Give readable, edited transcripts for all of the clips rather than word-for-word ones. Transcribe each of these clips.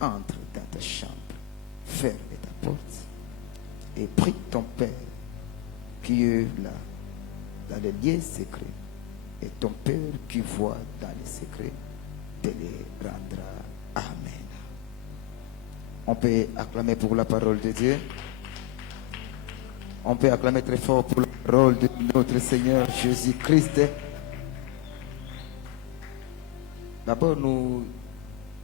entre dans ta chambre, ferme ta porte et prie ton Père qui est là, dans les lieux secrets. Et ton Père qui voit dans les secrets te les rendra. Amen. On peut acclamer pour la parole de Dieu. On peut acclamer très fort pour la parole de notre Seigneur Jésus-Christ. D'abord, nous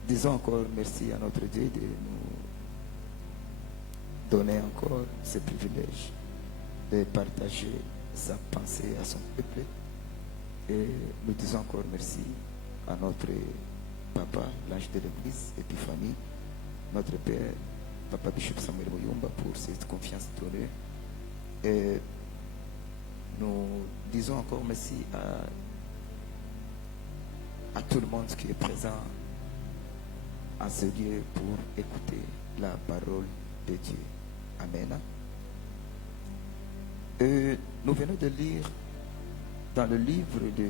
disons encore merci à notre Dieu de nous donner encore ce privilège de partager sa pensée à son peuple. Et nous disons encore merci à notre papa, l'ange de l'église, Épiphanie, notre père, papa Bishop Samuel Moyumba, pour cette confiance donnée. Et nous disons encore merci à tout le monde qui est présent en ce lieu pour écouter la parole de Dieu. Amen. Et nous venons de lire dans le livre de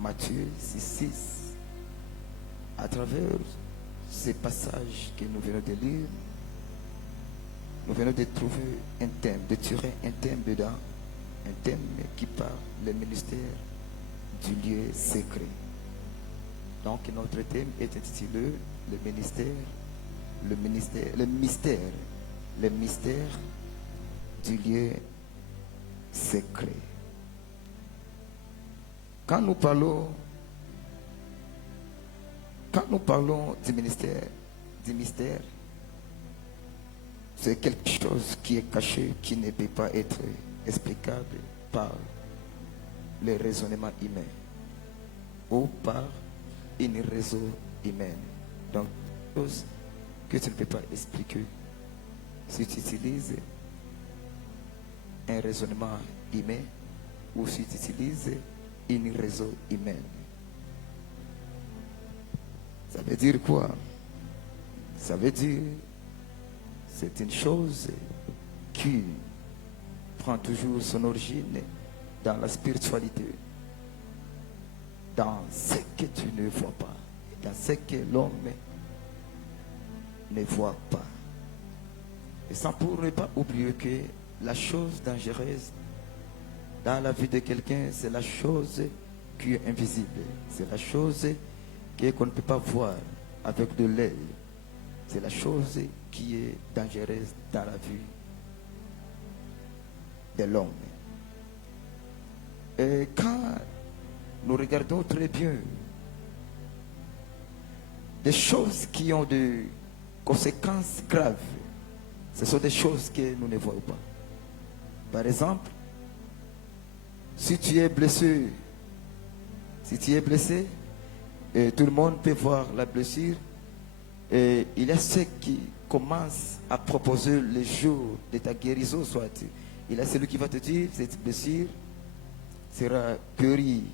Matthieu 6, à travers ces passages que nous venons de lire, nous venons de trouver un thème, de tirer un thème dedans, un thème qui parle le ministère du lieu secret. Donc notre thème est intitulé le mystère du lieu secret. Quand nous parlons du mystère, c'est quelque chose qui est caché, qui ne peut pas être explicable par le raisonnement humain ou par une raison humaine. Donc, chose que tu ne peux pas expliquer si tu utilises un raisonnement humain ou si tu utilises une raison humaine. Ça veut dire quoi? Ça veut dire c'est une chose qui prend toujours son origine dans la spiritualité, dans ce que tu ne vois pas, dans ce que l'homme ne voit pas. Et sans pour ne pas oublier que la chose dangereuse dans la vie de quelqu'un, c'est la chose qui est invisible. C'est la chose qu'on ne peut pas voir avec de l'œil. C'est la chose qui est dangereuse dans la vie de l'homme. Et quand nous regardons très bien des choses qui ont des conséquences graves, ce sont des choses que nous ne voyons pas. Par exemple, si tu es blessé, et tout le monde peut voir la blessure, et il y a ceux qui commencent à proposer le jour de ta guérison, soit il y a celui qui va te dire cette blessure sera guérie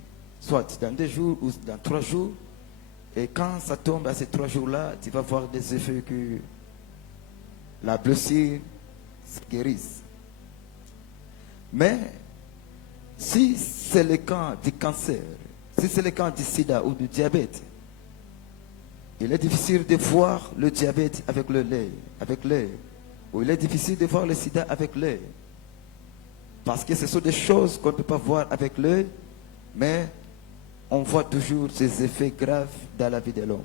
soit dans 2 jours ou dans 3 jours, et quand ça tombe à ces 3 jours-là, tu vas voir des effets que la blessure se guérisse. Mais si c'est le cas du cancer, si c'est le cas du sida ou du diabète, il est difficile de voir le diabète avec l'œil, ou il est difficile de voir le sida avec l'œil. Parce que ce sont des choses qu'on ne peut pas voir avec l'œil, mais on voit toujours ces effets graves dans la vie de l'homme.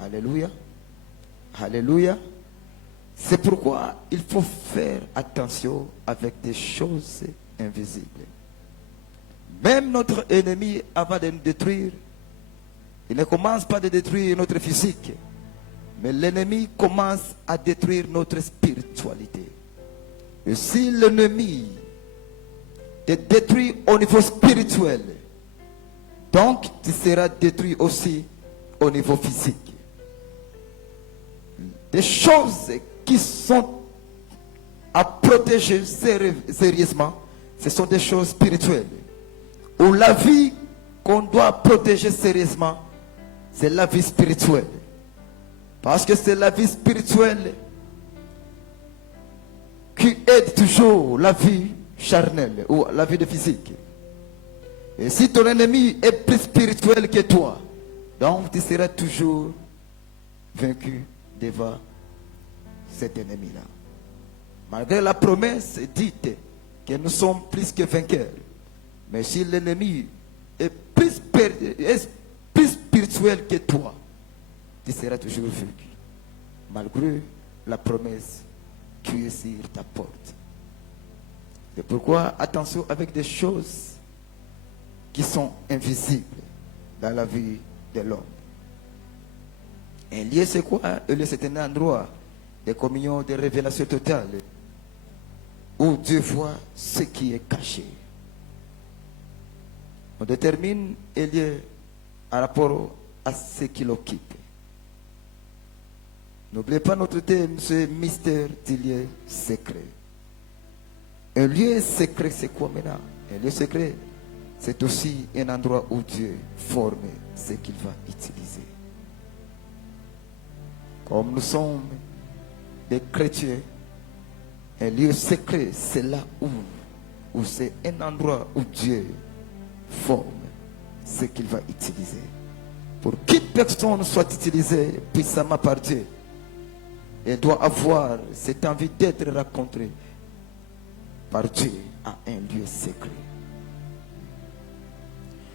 Alléluia. Alléluia. C'est pourquoi il faut faire attention avec des choses invisibles. Même notre ennemi, avant de nous détruire, il ne commence pas de détruire notre physique, mais l'ennemi commence à détruire notre spiritualité. Et si l'ennemi te détruit au niveau spirituel, donc tu seras détruit aussi au niveau physique. Des choses qui sont à protéger sérieusement, ce sont des choses spirituelles. Ou la vie qu'on doit protéger sérieusement, c'est la vie spirituelle. Parce que c'est la vie spirituelle qui aide toujours la vie charnelle ou la vie de physique. Et si ton ennemi est plus spirituel que toi, donc tu seras toujours vaincus devant cet ennemi-là. Malgré la promesse dite que nous sommes plus que vainqueurs, mais si l'ennemi est plus spirituel que toi, tu seras toujours vaincu. Malgré la promesse qui est sur ta porte. C'est pourquoi attention avec des choses qui sont invisibles dans la vie de l'homme. Un lieu c'est quoi? Un lieu c'est un endroit de communion, de révélation totale, où Dieu voit ce qui est caché. On détermine un lieu en rapport à ce qui l'occupe. N'oubliez pas notre thème, ce mystère du lieu secret. Un lieu secret, c'est quoi maintenant? Un lieu secret, c'est aussi un endroit où Dieu forme ce qu'il va utiliser. Comme nous sommes des chrétiens, un lieu secret, c'est là où c'est un endroit où Dieu forme ce qu'il va utiliser. Pour qu'une personne soit utilisée puissamment par Dieu, elle doit avoir cette envie d'être rencontrée par Dieu à un lieu secret.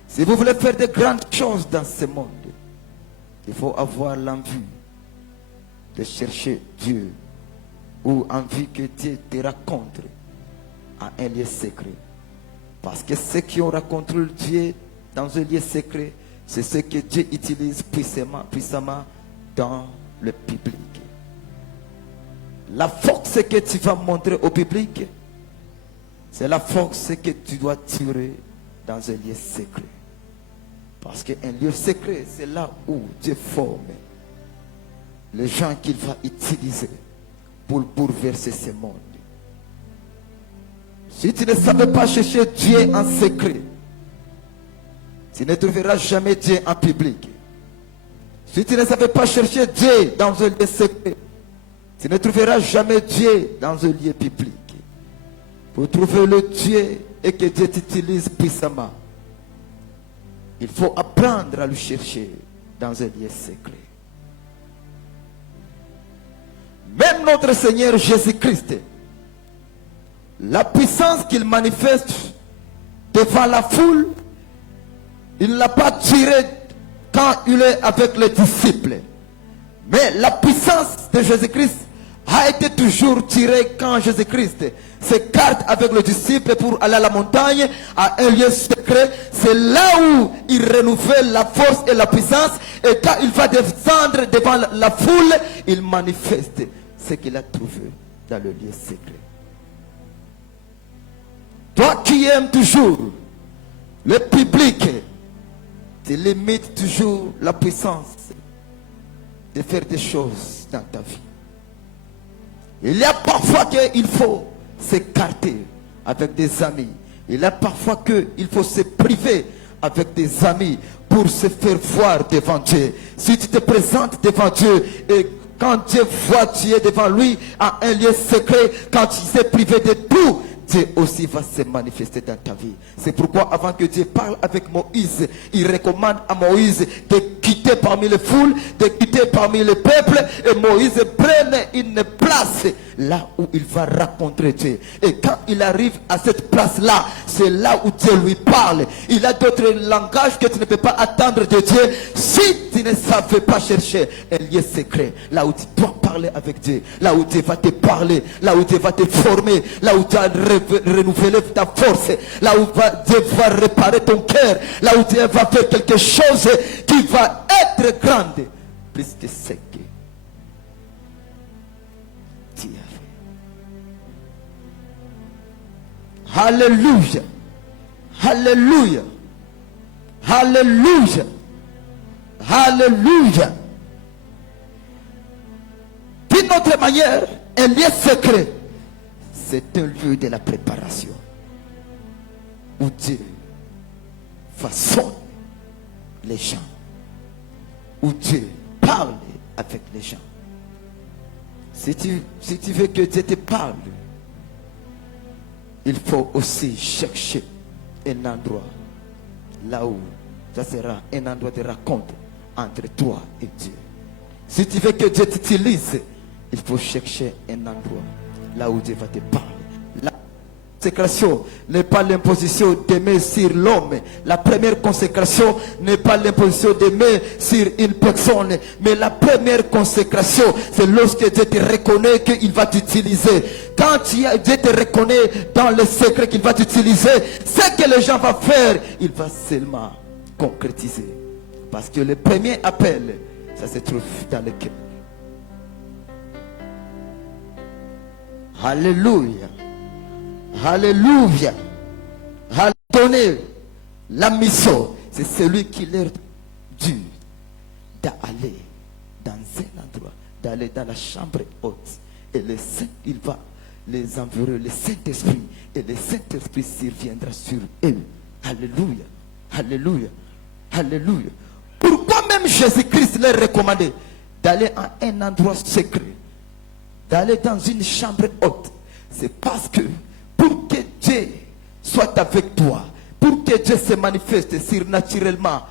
Si vous voulez faire de grandes choses dans ce monde, il faut avoir l'envie de chercher Dieu ou envie que Dieu te rencontre à un lieu secret. Parce que ceux qui ont rencontré Dieu dans un lieu secret, c'est ce que Dieu utilise puissamment dans le public. La force que tu vas montrer au public, c'est la force que tu dois tirer dans un lieu secret. Parce qu'un lieu secret, c'est là où Dieu forme les gens qu'il va utiliser pour bouleverser ce monde. Si tu ne savais pas chercher Dieu en secret, tu ne trouveras jamais Dieu en public. Si tu ne savais pas chercher Dieu dans un lieu secret, tu ne trouveras jamais Dieu dans un lieu public. Pour trouver le Dieu et que Dieu t'utilise puissamment, il faut apprendre à le chercher dans un lieu secret. Même notre Seigneur Jésus-Christ, la puissance qu'il manifeste devant la foule, il ne l'a pas tirée quand il est avec les disciples. Mais la puissance de Jésus-Christ a été toujours tirée quand Jésus-Christ s'écarte avec le disciple pour aller à la montagne, à un lieu secret. C'est là où il renouvelle la force et la puissance. Et quand il va descendre devant la foule, il manifeste ce qu'il a trouvé dans le lieu secret. Toi qui aimes toujours le public, tu limites toujours la puissance de faire des choses dans ta vie. Il y a parfois qu'il faut s'écarter avec des amis. Il y a parfois qu'il faut se priver avec des amis pour se faire voir devant Dieu. Si tu te présentes devant Dieu et quand Dieu voit Dieu devant lui à un lieu secret, quand tu s'est privé de tout, Dieu aussi va se manifester dans ta vie. C'est pourquoi avant que Dieu parle avec Moïse, il recommande à Moïse de quitter parmi les foules, de quitter parmi le peuple, et Moïse prenne une place là où il va rencontrer Dieu. Et quand il arrive à cette place-là, c'est là où Dieu lui parle. Il a d'autres langages que tu ne peux pas attendre de Dieu si tu ne savais pas chercher un lieu secret. Là où tu dois parler avec Dieu, là où Dieu va te parler, là où Dieu va te former, là où tu vas renouveler ta force, là où Dieu va réparer ton cœur, là où Dieu va faire quelque chose qui va être grande, plus que ce que tu as fait. Alléluia, alléluia, alléluia, alléluia. D'une autre manière, un lieu secret, c'est un lieu de la préparation où Dieu façonne les gens, où Dieu parle avec les gens. Si tu veux que Dieu te parle, il faut aussi chercher un endroit là où ça sera un endroit de rencontre entre toi et Dieu. Si tu veux que Dieu t'utilise, il faut chercher un endroit là où Dieu va te parler. La consécration n'est pas l'imposition d'aimer sur l'homme. La première consécration n'est pas l'imposition d'aimer sur une personne. Mais la première consécration, c'est lorsque Dieu te reconnaît qu'il va t'utiliser. Quand Dieu te reconnaît dans le secret qu'il va t'utiliser, ce que les gens vont faire, il va seulement concrétiser. Parce que le premier appel, ça se trouve dans le cœur. Alléluia. Alléluia. Donner la mission, c'est celui qui leur dit d'aller dans un endroit, d'aller dans la chambre haute. Et le Saint, il va les enverrer, le Saint-Esprit. Et le Saint-Esprit surviendra sur eux. Alléluia. Alléluia. Alléluia. Pourquoi même Jésus-Christ leur recommandait d'aller à un endroit secret, d'aller dans une chambre haute? C'est parce que pour que Dieu soit avec toi, pour que Dieu se manifeste surnaturellement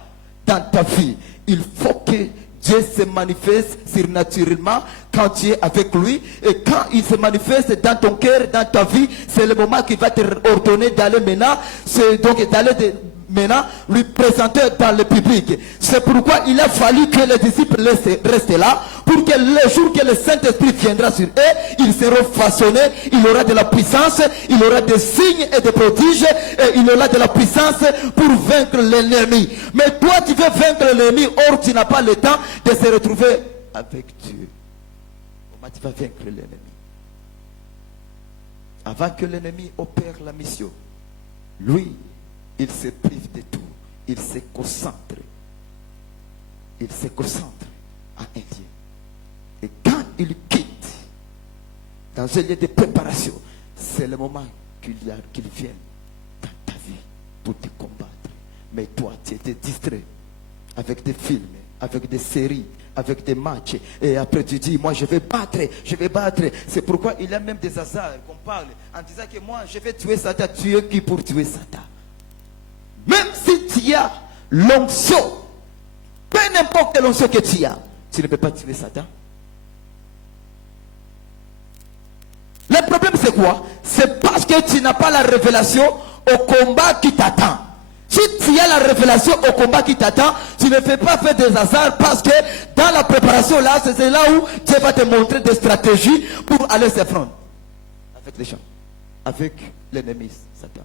dans ta vie, il faut que Dieu se manifeste surnaturellement quand tu es avec lui. Et quand il se manifeste dans ton cœur, dans ta vie, c'est le moment qu'il va te ordonner d'aller maintenant. C'est donc d'aller maintenant lui présenter dans le public. C'est pourquoi il a fallu que les disciples restent là, pour que le jour que le Saint-Esprit viendra sur eux, ils seront façonnés, il aura de la puissance, il aura des signes et des prodiges, et il aura de la puissance pour vaincre l'ennemi. Mais toi tu veux vaincre l'ennemi, or tu n'as pas le temps de se retrouver avec Dieu. Comment tu vas vaincre l'ennemi? Avant que l'ennemi opère la mission, lui, il se prive de tout. Il se concentre. Il se concentre à un lieu. Et quand il quitte dans un lieu de préparation, c'est le moment qu'il vienne dans ta vie pour te combattre. Mais toi, tu étais distrait avec des films, avec des séries, avec des matchs. Et après tu dis, moi je vais battre, je vais battre. C'est pourquoi il y a même des hasards qu'on parle en disant que moi je vais tuer Satan. Tu es qui pour tuer Satan? Même si tu as l'onction, peu importe quelle onction que tu as, tu ne peux pas tuer Satan. Le problème c'est quoi? C'est parce que tu n'as pas la révélation au combat qui t'attend. Si tu as la révélation au combat qui t'attend, tu ne fais pas faire des hasards, parce que dans la préparation là, c'est là où Dieu va te montrer des stratégies pour aller s'affronter avec les gens, avec l'ennemi Satan.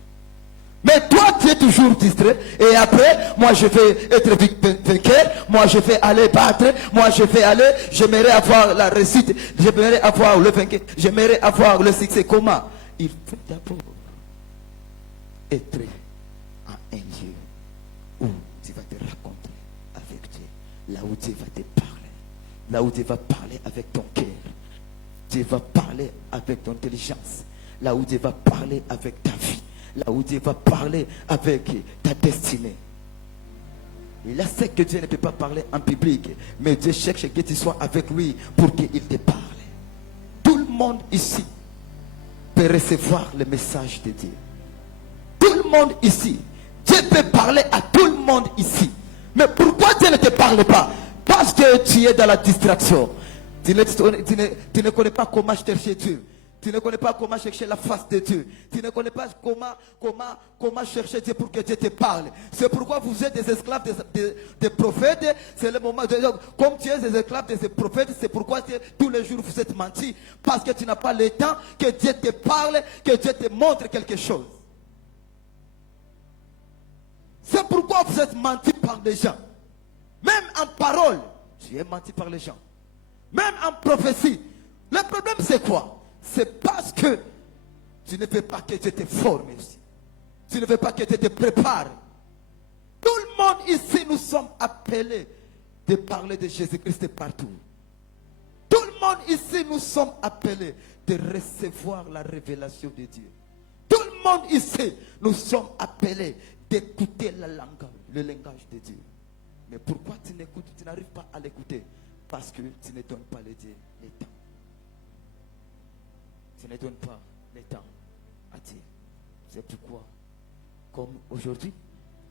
Mais toi, tu es toujours distrait. Et après, moi, je vais être vainqueur. Moi, je vais aller battre. Moi, je vais aller. J'aimerais avoir la réussite. J'aimerais avoir le vainqueur. J'aimerais avoir le succès. Comment? Il faut d'abord être à un lieu où tu vas te rencontrer avec Dieu. Là où Dieu va te parler. Là où Dieu va parler avec ton cœur. Dieu va parler avec ton intelligence. Là où Dieu va parler avec ta vie. Là où Dieu va parler avec ta destinée. Il a ce que Dieu ne peut pas parler en public, mais Dieu cherche que tu sois avec lui pour qu'il te parle. Tout le monde ici peut recevoir le message de Dieu. Tout le monde ici. Dieu peut parler à tout le monde ici. Mais pourquoi Dieu ne te parle pas? Parce que tu es dans la distraction. Tu ne connais pas comment chercher Dieu. Tu ne connais pas comment chercher la face de Dieu. Tu ne connais pas comment chercher Dieu pour que Dieu te parle. C'est pourquoi vous êtes des esclaves des prophètes. C'est le moment comme tu es des esclaves de ces prophètes, c'est pourquoi tous les jours vous êtes mentis. Parce que tu n'as pas le temps que Dieu te parle, que Dieu te montre quelque chose. C'est pourquoi vous êtes mentis par les gens. Même en parole, tu es menti par les gens. Même en prophétie. Le problème c'est quoi? C'est parce que tu ne veux pas que Dieu te forme ici. Tu ne veux pas que Dieu te prépare. Tout le monde ici, nous sommes appelés de parler de Jésus-Christ partout. Tout le monde ici, nous sommes appelés de recevoir la révélation de Dieu. Tout le monde ici, nous sommes appelés d'écouter le langage de Dieu. Mais pourquoi tu n'arrives pas à l'écouter? Parce que tu ne donnes pas les temps. Tu ne donnes pas le temps à Dieu. C'est pourquoi, comme aujourd'hui,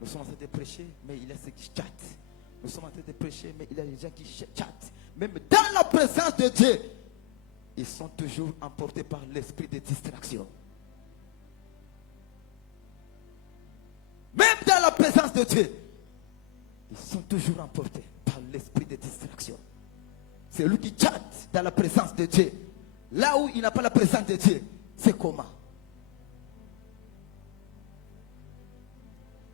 nous sommes en train de prêcher, mais il y a ceux qui chattent. Nous sommes en train de prêcher, mais il y a des gens qui chattent. même dans la présence de Dieu, ils sont toujours emportés par l'esprit de distraction. Même dans la présence de Dieu, ils sont toujours emportés par l'esprit de distraction. C'est lui qui chante dans la présence de Dieu. Là où il n'a pas la présence de Dieu, c'est comment?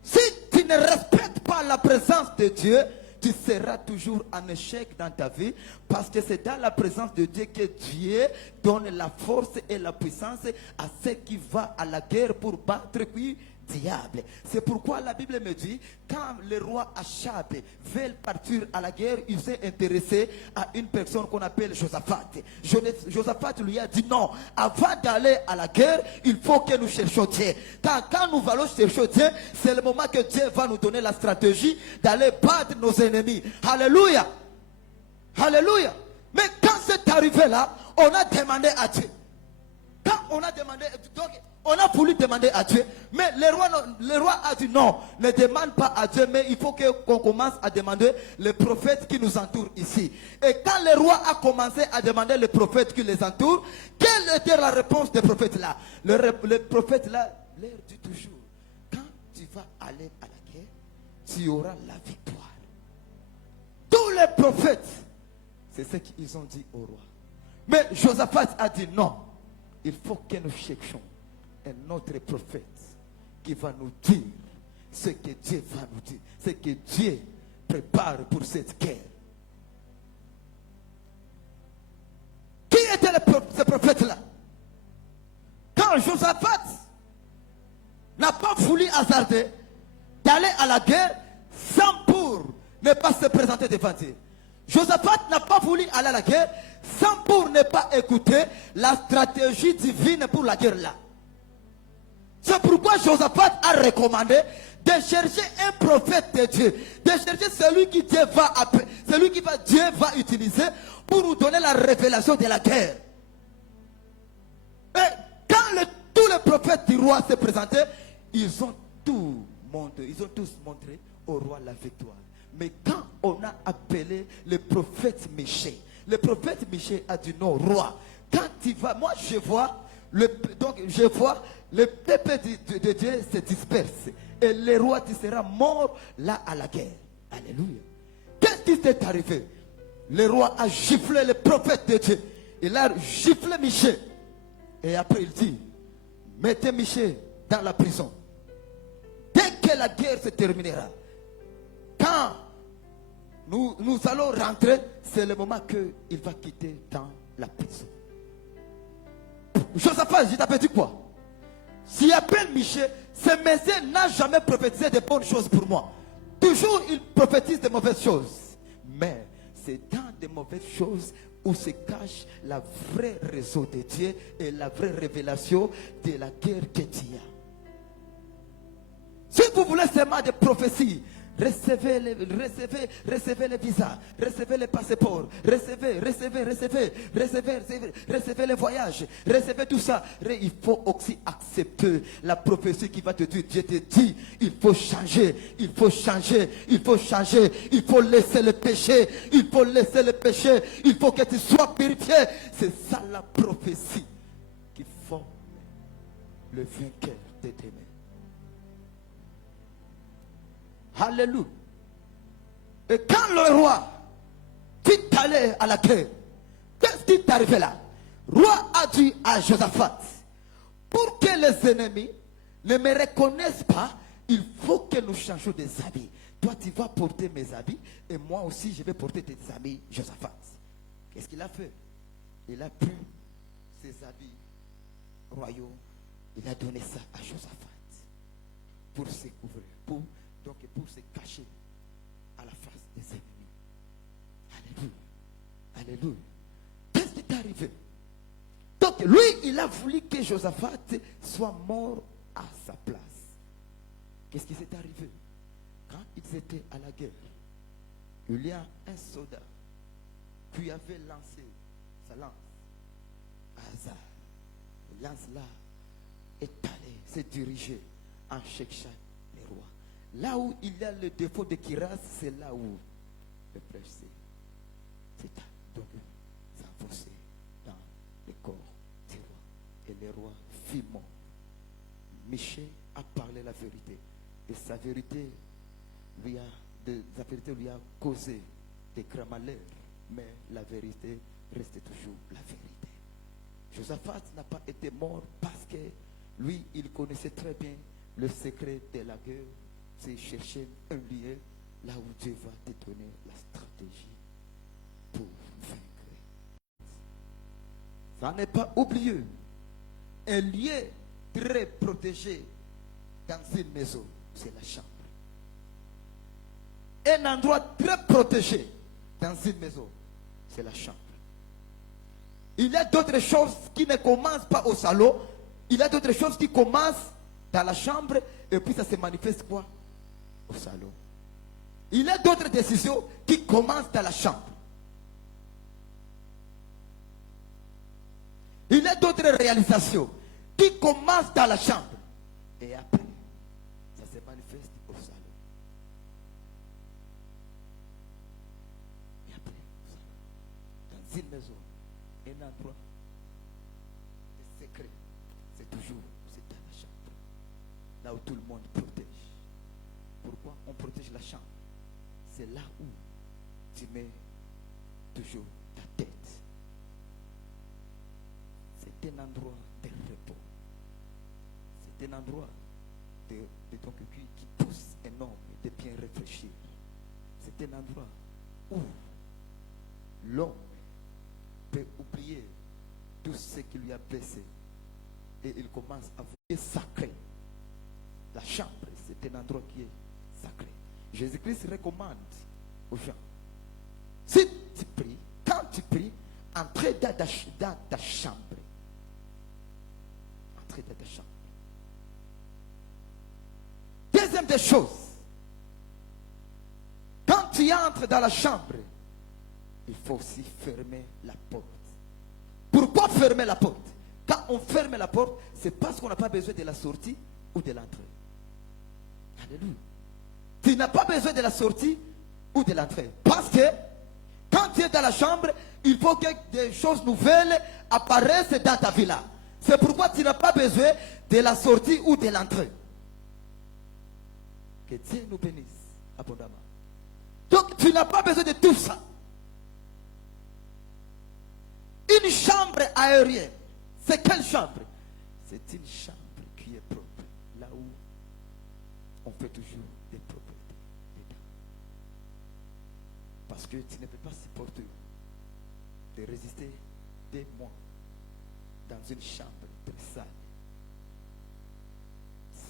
Si tu ne respectes pas la présence de Dieu, tu seras toujours en échec dans ta vie, parce que c'est dans la présence de Dieu que Dieu donne la force et la puissance à ceux qui vont à la guerre pour battre qui? Diable. C'est pourquoi la Bible me dit, quand le roi Achab veut partir à la guerre, il s'est intéressé à une personne qu'on appelle Josaphat. Josaphat lui a dit non, avant d'aller à la guerre, il faut que nous cherchions Dieu. Quand nous allons chercher Dieu, c'est le moment que Dieu va nous donner la stratégie d'aller battre nos ennemis. Alléluia. Alléluia. Mais quand c'est arrivé là, on a demandé à Dieu. Quand on a demandé, donc, on a voulu demander à Dieu, mais le roi a dit non, ne demande pas à Dieu, mais il faut qu'on commence à demander les prophètes qui nous entourent ici. Et quand le roi a commencé à demander les prophètes qui les entourent, quelle était la réponse des prophètes là? Le prophète là leur dit toujours, quand tu vas aller à la guerre, tu auras la victoire. Tous les prophètes, c'est ce qu'ils ont dit au roi. Mais Josaphat a dit non, il faut que nous cherchions un autre prophète qui va nous dire ce que Dieu va nous dire, ce que Dieu prépare pour cette guerre. Qui était ce prophète-là? Quand Josaphat n'a pas voulu hasarder d'aller à la guerre sans pour ne pas se présenter devant Dieu. Josaphat n'a pas voulu aller à la guerre sans pour ne pas écouter la stratégie divine pour la guerre là. C'est pourquoi Josaphat a recommandé de chercher un prophète de Dieu, de chercher celui qui Dieu va appeler, celui qui Dieu va utiliser pour nous donner la révélation de la guerre. Et quand tous les prophètes du roi se présentaient, ils ont tous montré au roi la victoire. Mais quand on a appelé le prophète Michée, le prophète Michée a dit non, roi, quand tu vas, moi je vois le peuple de Dieu se disperse et le roi tu seras mort là à la guerre. Alléluia. Qu'est-ce qui s'est arrivé? Le roi a giflé le prophète de Dieu. Il a giflé Michée. Et après il dit, mettez Michée dans la prison. Dès que la guerre se terminera, quand nous allons rentrer, c'est le moment qu'il va quitter dans la prison. Josaphat, je t'avais dit quoi? S'il appelle Michée, ce monsieur n'a jamais prophétisé de bonnes choses pour moi. Toujours il prophétise de mauvaises choses. Mais c'est dans de mauvaises choses où se cache la vraie raison de Dieu et la vraie révélation de la guerre que tu as. Si vous voulez seulement des prophéties, recevez les visas, recevez les passeports, recevez les voyages, recevez tout ça. Il faut aussi accepter la prophétie qui va te dire, Dieu te dit, il faut changer, il faut changer, il faut changer, il faut laisser le péché, il faut laisser le péché, il faut que tu sois purifié. C'est ça la prophétie qui forme le vainqueur de tes mains. Alléluia. Et quand le roi dit d'aller à la guerre, qu'est-ce qui est arrivé là? Le roi a dit à Josaphat, pour que les ennemis ne me reconnaissent pas, il faut que nous changions des habits. Toi tu vas porter mes habits et moi aussi je vais porter tes habits, Josaphat. Qu'est-ce qu'il a fait? Il a pris ses habits royaux, il a donné ça à Josaphat pour se couvrir, pour se cacher à la face des ennemis. Alléluia. Alléluia. Qu'est-ce qui est arrivé? Donc lui, il a voulu que Josaphat soit mort à sa place. Qu'est-ce qui s'est arrivé? Quand ils étaient à la guerre, il y a un soldat qui avait lancé sa lance à hasard. La lance là est allée se diriger en cherchant les rois. Là où il y a le défaut de Kiras, c'est là où le prêche s'est le roi Philmon. Michée a parlé la vérité. Et sa vérité lui a causé des grands malheurs. Mais la vérité restait toujours la vérité. Josaphat n'a pas été mort parce que lui, il connaissait très bien le secret de la guerre. C'est chercher un lieu là où Dieu va te donner la stratégie pour vaincre. Ça n'est pas oublié. Un lieu très protégé dans une maison, c'est la chambre. Un endroit très protégé dans une maison, c'est la chambre. Il y a d'autres choses qui ne commencent pas au salon. Il y a d'autres choses qui commencent dans la chambre et puis ça se manifeste quoi? Au salon. Il y a d'autres décisions qui commencent dans la chambre. Il y a d'autres réalisations qui commencent dans la chambre. Et après, ça se manifeste au salon. Et après, au salon. Dans une maison, un endroit de secret, c'est toujours, c'est dans la chambre. Là où tout le monde protège. Pourquoi on protège la chambre? C'est là où tu mets toujours ta tête. C'est un endroit de repos. C'est un endroit de ton cul qui pousse un homme de bien réfléchir. C'est un endroit où l'homme peut oublier tout ce qui lui a blessé et il commence à voir sacré. La chambre, c'est un endroit qui est sacré. Jésus-Christ recommande aux gens, si tu pries, quand tu pries, entrez dans ta chambre. Entrez dans ta chambre. Deuxième des choses, quand tu entres dans la chambre, il faut aussi fermer la porte. Pourquoi fermer la porte? Quand on ferme la porte, c'est parce qu'on n'a pas besoin de la sortie ou de l'entrée. Alléluia. Tu n'as pas besoin de la sortie ou de l'entrée. Parce que quand tu es dans la chambre, il faut que des choses nouvelles apparaissent dans ta vie là. C'est pourquoi tu n'as pas besoin de la sortie ou de l'entrée. Que Dieu nous bénisse abondamment. Donc tu n'as pas besoin de tout ça. Une chambre aérienne, c'est quelle chambre? C'est une chambre qui est propre. Là où on fait toujours des propriétés dedans. Parce que tu ne peux pas supporter de résister des mois dans une chambre très sale.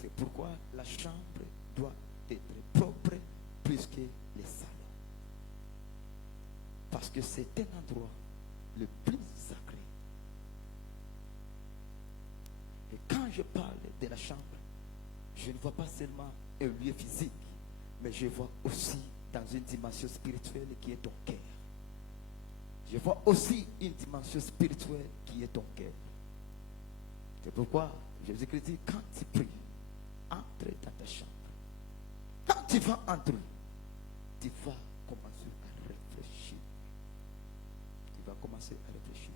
C'est pourquoi la chambre doit être propre plus que les salons. Parce que c'est un endroit le plus sacré. Et quand je parle de la chambre, je ne vois pas seulement un lieu physique, mais je vois aussi dans une dimension spirituelle qui est ton cœur. Je vois aussi une dimension spirituelle qui est ton cœur. C'est pourquoi Jésus-Christ dit, quand tu pries, entre dans ta chambre. Quand tu vas entrer, tu vas commencer à réfléchir. Tu vas commencer à réfléchir.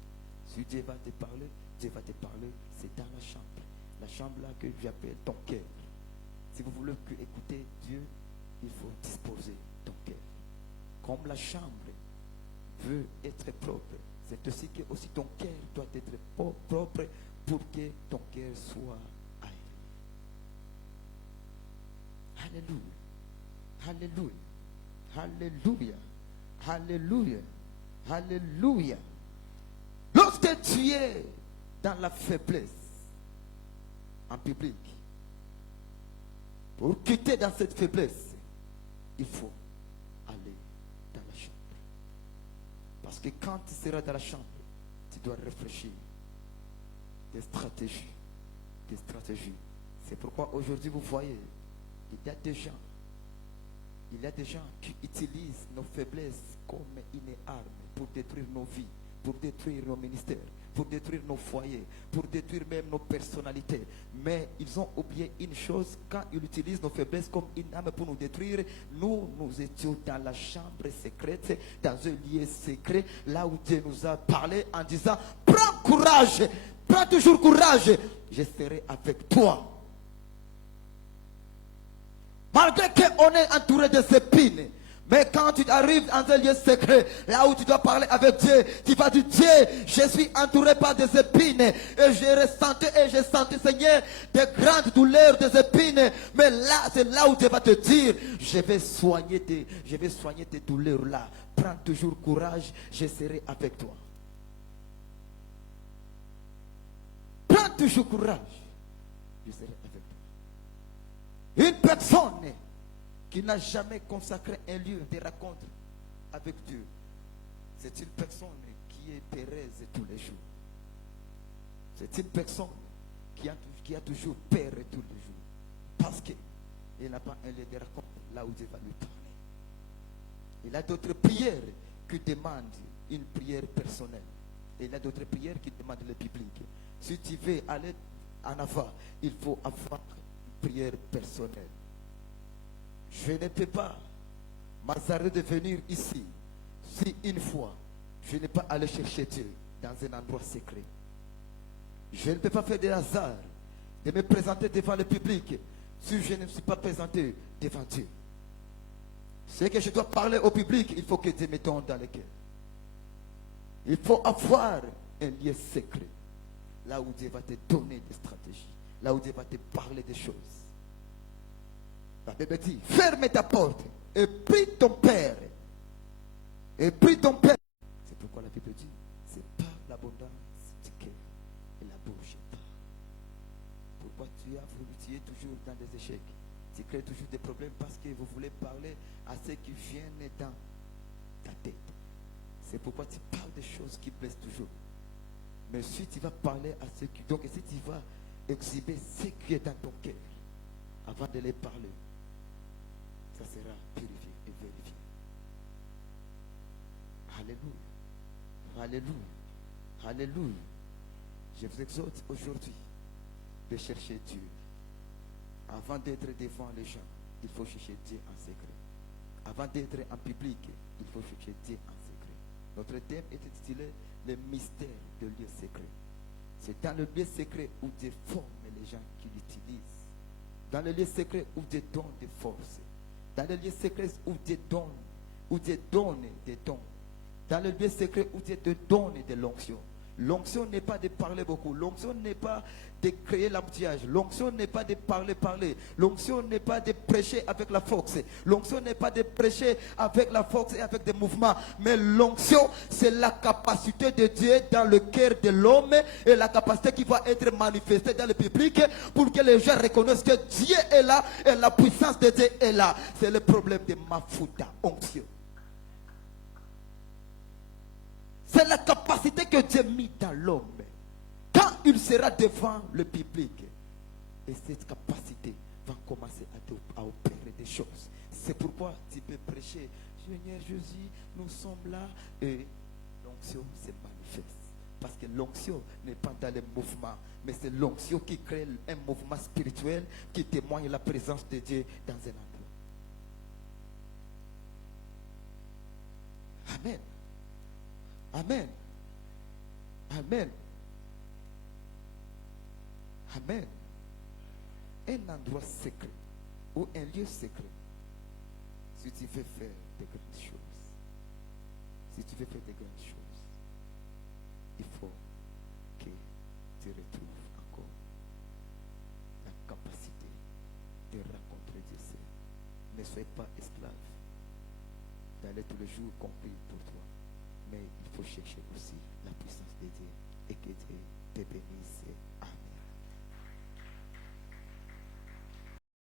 Si Dieu va te parler, Dieu va te parler, c'est dans la chambre. La chambre là que j'appelle ton cœur. Si vous voulez écouter Dieu, il faut disposer ton cœur. Comme la chambre veut être propre, c'est aussi que aussi ton cœur doit être propre pour que ton cœur soit aéré. Alléluia. Alléluia. Alléluia. Alléluia. Alléluia. Lorsque tu es dans la faiblesse en public, pour quitter dans cette faiblesse, il faut aller dans la chambre. Parce que quand tu seras dans la chambre, tu dois réfléchir des stratégies. Des stratégies. C'est pourquoi aujourd'hui vous voyez, il y a des gens qui utilisent nos faiblesses comme une arme pour détruire nos vies, pour détruire nos ministères, pour détruire nos foyers, pour détruire même nos personnalités. Mais ils ont oublié une chose, quand ils utilisent nos faiblesses comme une arme pour nous détruire, nous étions dans la chambre secrète, dans un lieu secret, là où Dieu nous a parlé en disant, prends courage, Prends toujours courage. Je serai avec toi. Malgré qu'on est entouré de épines. Mais quand tu arrives dans un lieu secret, là où tu dois parler avec Dieu, tu vas dire, Dieu, je suis entouré par des épines. Et j'ai senti, Seigneur, des grandes douleurs, des épines. Mais là, c'est là où Dieu va te dire, je vais soigner tes douleurs là. Prends toujours courage, je serai avec toi. Prends toujours courage, je serai avec toi. Une personne qui n'a jamais consacré un lieu de rencontre avec Dieu, c'est une personne qui est péreuse tous les jours. C'est une personne qui a toujours peur tous les jours. Parce qu'il n'a pas un lieu de rencontre là où Dieu va lui parler. Il a d'autres prières qui demandent une prière personnelle. Et il a d'autres prières qui demandent le public. Si tu veux aller en avant, il faut avoir une prière personnelle. Je ne peux pas m'hasarder de venir ici si une fois je n'ai pas allé chercher Dieu dans un endroit secret. Je ne peux pas faire de hasard de me présenter devant le public si je ne me suis pas présenté devant Dieu. C'est que je dois parler au public, il faut que Dieu me donne dans le cœur. Il faut avoir un lieu secret. Là où Dieu va te donner des stratégies. Là où Dieu va te parler des choses. La Bible dit, ferme ta porte et prie ton Père. Et prie ton Père. C'est pourquoi la Bible dit, c'est par l'abondance du cœur et la bouche parle. Pourquoi tu es toujours dans des échecs? Tu crées toujours des problèmes parce que vous voulez parler à ceux qui viennent dans ta tête. C'est pourquoi tu parles des choses qui blessent toujours. Mais si tu vas parler à ceux qui... Donc si tu vas exhiber ce qui est dans ton cœur, avant de les parler, ça sera purifié et vérifié. Alléluia. Alléluia. Alléluia. Je vous exhorte aujourd'hui de chercher Dieu. Avant d'être devant les gens, il faut chercher Dieu en secret. Avant d'être en public, il faut chercher Dieu en secret. Notre thème est intitulé le mystère de lieu secret. C'est dans le lieu secret où Dieu forme les gens qui l'utilisent. Dans le lieu secret où Dieu donne des forces. Dans le lieu secret où Dieu donne des dons. Dans le lieu secret où Dieu te donne de l'onction. L'onction n'est pas de parler beaucoup. L'onction n'est pas de créer l'embouteillage. L'onction n'est pas de parler. L'onction n'est pas de prêcher avec la force. L'onction n'est pas de prêcher avec la force et avec des mouvements. Mais l'onction, c'est la capacité de Dieu dans le cœur de l'homme et la capacité qui va être manifestée dans le public pour que les gens reconnaissent que Dieu est là et la puissance de Dieu est là. C'est le problème de Mafuta, onction. C'est la capacité que Dieu a mis dans l'homme. Quand il sera devant le public, et cette capacité va commencer à opérer des choses. C'est pourquoi tu peux prêcher, Seigneur Jésus, nous sommes là, et l'onction se manifeste. Parce que l'onction n'est pas dans les mouvements, mais c'est l'onction qui crée un mouvement spirituel qui témoigne la présence de Dieu dans un endroit. Amen. Amen. Amen. Amen. Un endroit secret ou un lieu secret. Si tu veux faire de grandes choses, si tu veux faire de grandes choses, il faut que tu retrouves encore la capacité de rencontrer Dieu. Ne sois pas esclave d'aller tous les jours compris pour toi. Mais il faut chercher aussi la puissance de Dieu.